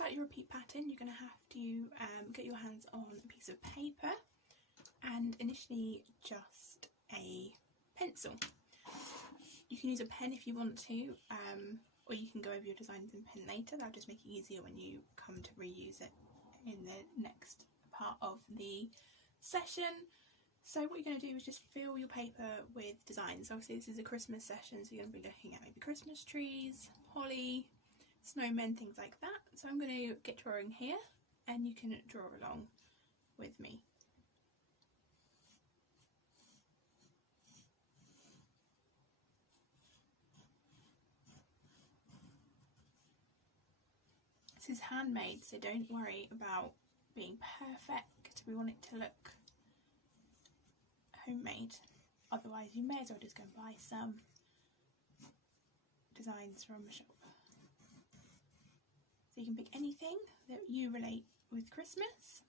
start your repeat pattern, you're going to have to get your hands on a piece of paper and initially just a pencil. You can use a pen if you want to, or you can go over your designs in pen later. That'll just make it easier when you come to reuse it in the next part of the session. So what you're going to do is just fill your paper with designs. Obviously this is a Christmas session, so you're going to be looking at maybe Christmas trees, holly, snowmen, things like that. So I'm going to get drawing here and you can draw along with me. This is handmade, so don't worry about being perfect. We want it to look homemade. Otherwise you may as well just go and buy some designs from a shop. So you can pick anything that you relate with Christmas.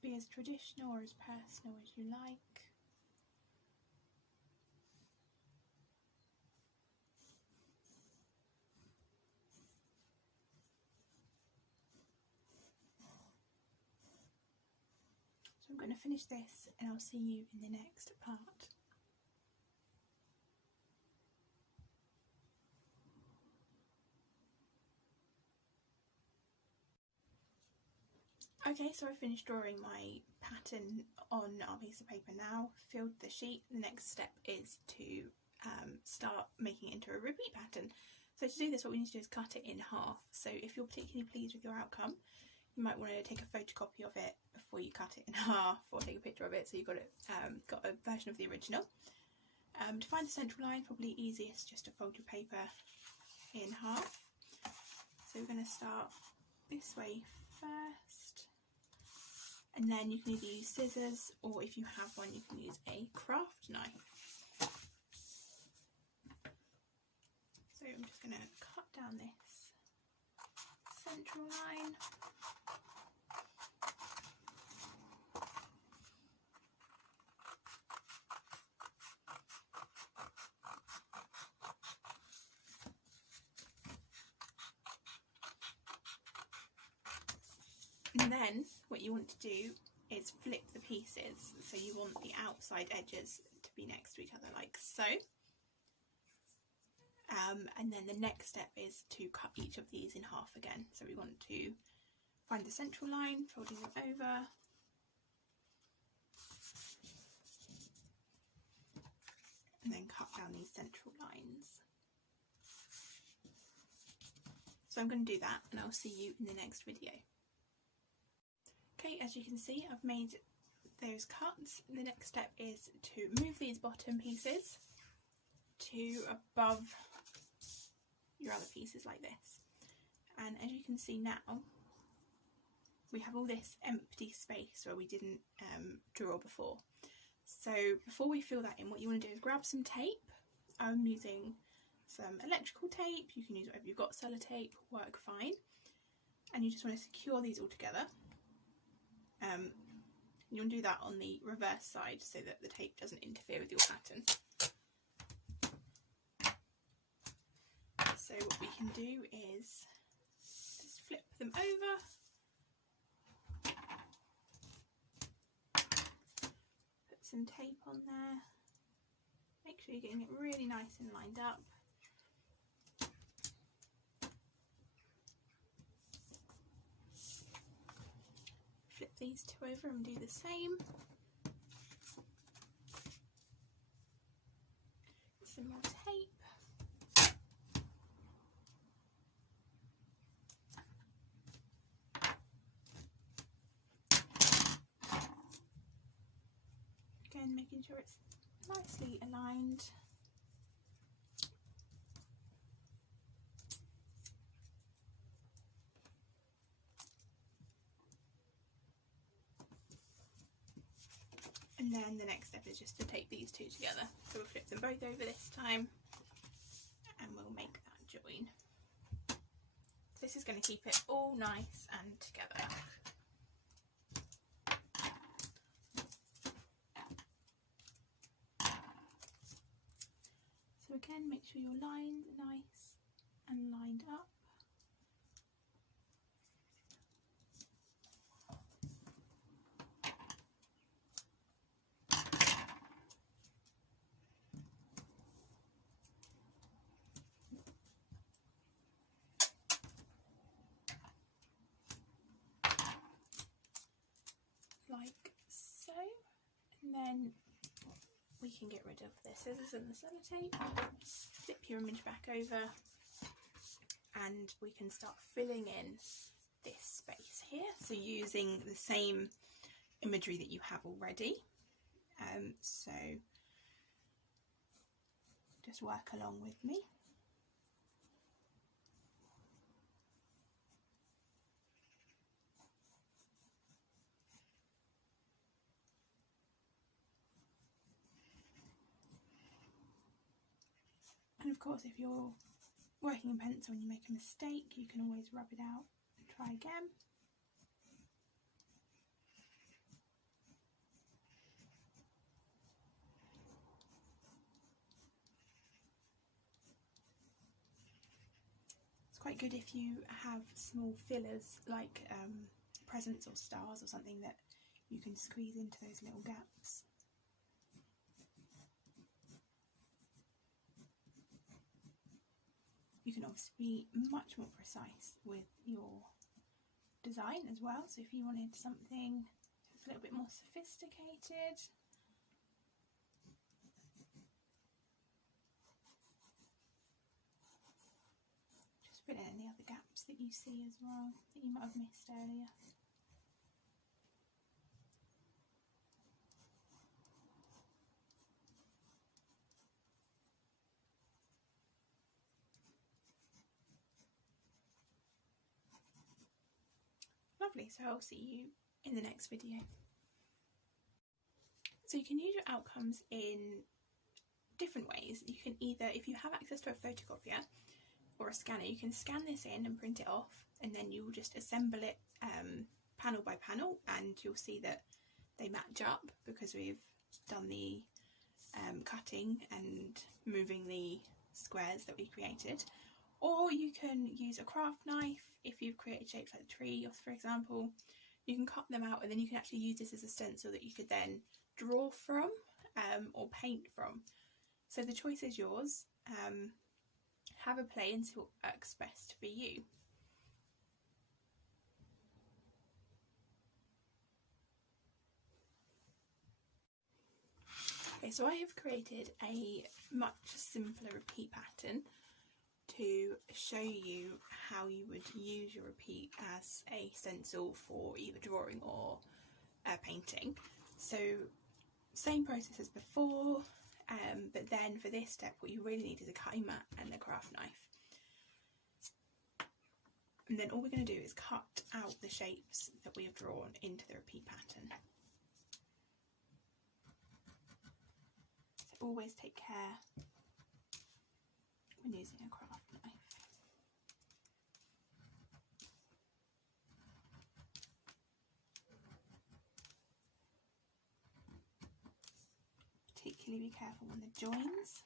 Be as traditional or as personal as you like. So I'm going to finish this and I'll see you in the next part. Okay, so I finished drawing my pattern on our piece of paper now, filled the sheet. The next step is to start making it into a repeat pattern. So to do this, what we need to do is cut it in half. So if you're particularly pleased with your outcome, you might want to take a photocopy of it before you cut it in half, or take a picture of it so you've got a version of the original. To find the central line, probably easiest just to fold your paper in half. So we're going to start this way first. And then you can either use scissors, or if you have one you can use a craft knife. So I'm just going to cut down this central line. And then what you want to do is flip the pieces, so you want the outside edges to be next to each other like so. And then the next step is to cut each of these in half again. So we want to find the central line, folding them over, and then cut down these central lines. So I'm going to do that and I'll see you in the next video. Okay, as you can see, I've made those cuts. The next step is to move these bottom pieces to above your other pieces like this. And as you can see now, we have all this empty space where we didn't draw before. So before we fill that in, what you want to do is grab some tape. I'm using some electrical tape. You can use whatever you've got, sellotape, work fine. And you just want to secure these all together. You want to do that on the reverse side so that the tape doesn't interfere with your pattern. So what we can do is just flip them over, put some tape on there, make sure you're getting it really nice and lined up. Flip these two over and do the same. Some more tape. Again, making sure it's nicely aligned. And then the next step is just to tape these two together. So we'll flip them both over this time and we'll make that join. So This is going to keep it all nice and together. So again, make sure your lines are nice and lined up. Like so, and then we can get rid of the scissors and the sellotape, flip your image back over, and we can start filling in this space here. So using the same imagery that you have already. So just work along with me. And of course, if you're working in pencil and you make a mistake, you can always rub it out and try again. It's quite good if you have small fillers like presents or stars or something that you can squeeze into those little gaps. You can obviously be much more precise with your design as well. So if you wanted something a little bit more sophisticated, just fill in any other gaps that you see as well that you might have missed earlier. Lovely, so I'll see you in the next video. So you can use your outcomes in different ways. You can either, if you have access to a photocopier or a scanner, you can scan this in and print it off, and then you'll just assemble it panel by panel, and you'll see that they match up because we've done the cutting and moving the squares that we created. Or you can use a craft knife if you've created shapes like the tree, for example. You can cut them out, and then you can actually use this as a stencil that you could then draw from or paint from. So the choice is yours. Have a play and see what works best for you. Okay, so I have created a much simpler repeat pattern to show you how you would use your repeat as a stencil for either drawing or painting. So same process as before, but then for this step what you really need is a cutting mat and a craft knife. And then all we're going to do is cut out the shapes that we have drawn into the repeat pattern. So always take care when using a craft knife. Particularly be careful on the joins.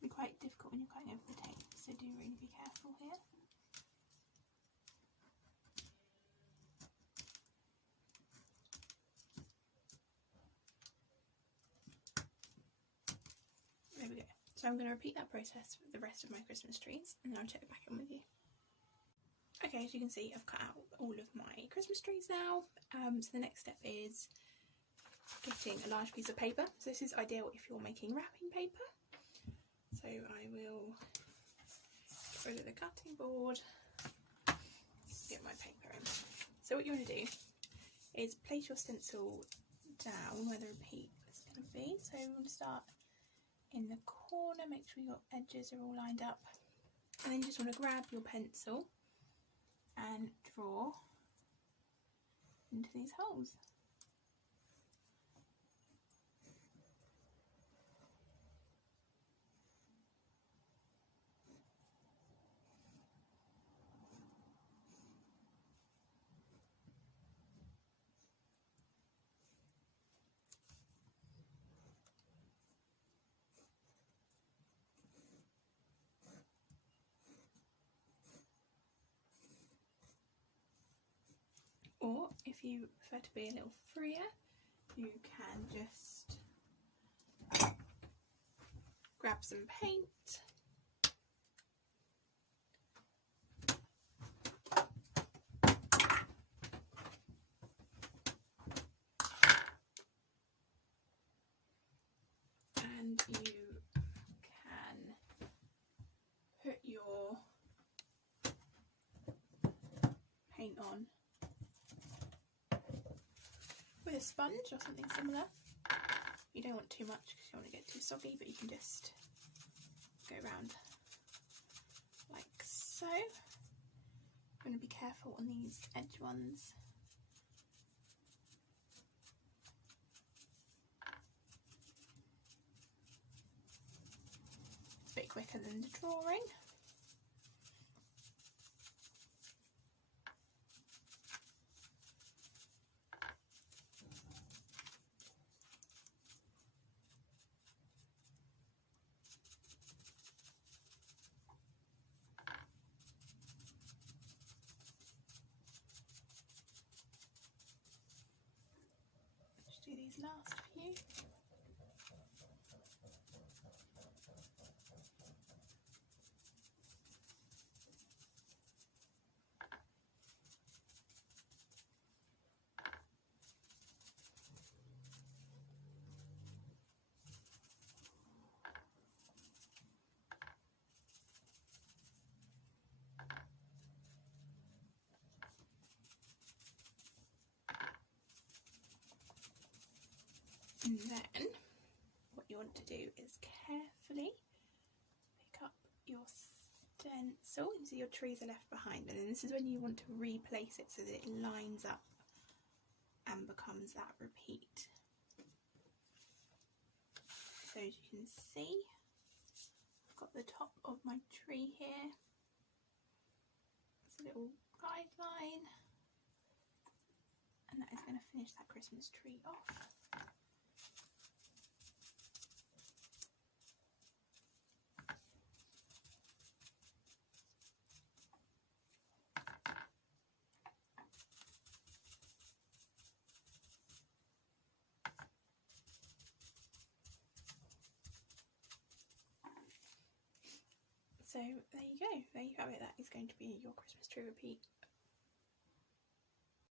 Be quite difficult when you're cutting over the tape, so do really be careful here. So I'm going to repeat that process with the rest of my Christmas trees and I'll check back in with you. Okay, as you can see, I've cut out all of my Christmas trees now. So the next step is getting a large piece of paper. So this is ideal if you're making wrapping paper. So I will get rid of the cutting board, get my paper in. So what you want to do is place your stencil down where the repeat is going to be. So we'll start in the corner, make sure your edges are all lined up, and then you just want to grab your pencil and draw into these holes. Or if you prefer to be a little freer, you can just grab some paint and you can put your paint on with a sponge or something similar. You don't want too much because you don't want to get too soggy, but you can just go around like so. I'm going to be careful on these edge ones. It's a bit quicker than the drawing. Just do these last few. And then what you want to do is carefully pick up your stencil. You see your trees are left behind, and then this is when you want to replace it so that it lines up and becomes that repeat. So as you can see, I've got the top of my tree here. It's a little guideline, and that is going to finish that Christmas tree off. So there you go, there you have it, that is going to be your Christmas tree repeat.